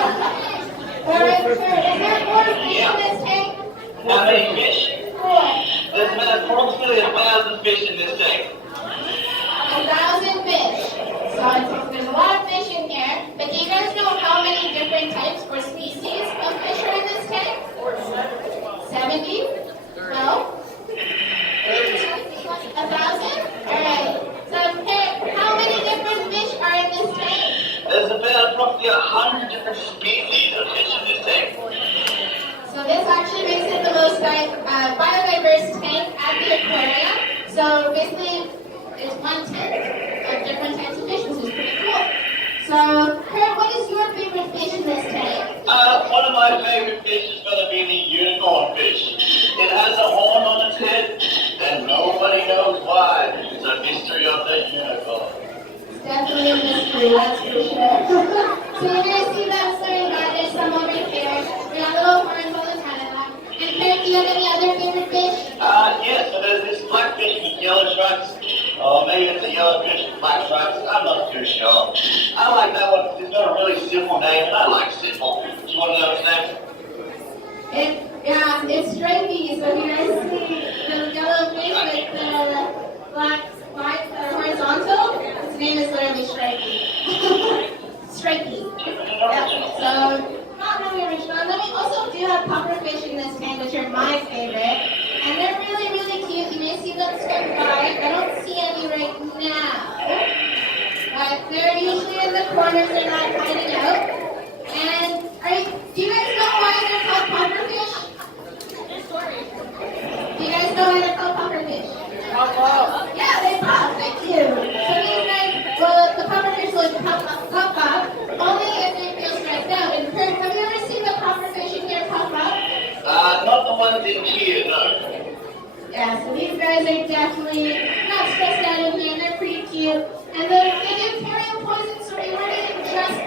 Alright, sir. Is there more fish in this tank? How many fish? 4. There's been approximately 1,000 fish in this tank. 1,000 fish. So there's a lot of fish in here. But do you guys know how many different types or species of fish are in this tank? 70? No? 1,000? Alright. So how many different fish are in this tank? There's about approximately 100 different species of fish in this tank. So this actually makes it the most biodiverse tank at the aquarium. So basically, it's 1/10 of different types of fish, which is pretty cool. So, Kurt, what is your favorite fish in this tank? One of my favorite fish is going to be the unicorn fish. It has a horn on its head, and nobody knows why. It's a mystery of the unicorn. It's definitely a mystery, that's for sure. So you guys see that swimming guy? There's some over here. We got little horns on the side of that. And Kurt, do you have any other favorite fish? Yes, so there's this black fish with yellow stripes. Or maybe it's a yellow fish with black stripes. I'm not too sure. I like that one. It's got a really simple name, and I like simple. Do you want to know its name? It's stripey. So you guys see the yellow fish with the black horizontal? Its name is literally stripey. Stripey. Yeah. So not really original. And then we also do have pufferfish in this tank, which are my favorite. And they're really, really cute. You may see them swim by. I don't see any right now. But they're usually in the corners. They're not hiding out. And do you guys know why they're called pufferfish? Do you guys know why they're called pufferfish? Yeah, they puff. Thank you. So these guys, the pufferfish will puff up only if they feel stressed out. And Kurt, have you ever seen the pufferfish in here puff up? Not the ones in here, no. Yeah, so these guys are definitely not stressed out in here. They're pretty cute. And they do carry a poison, so we wouldn't just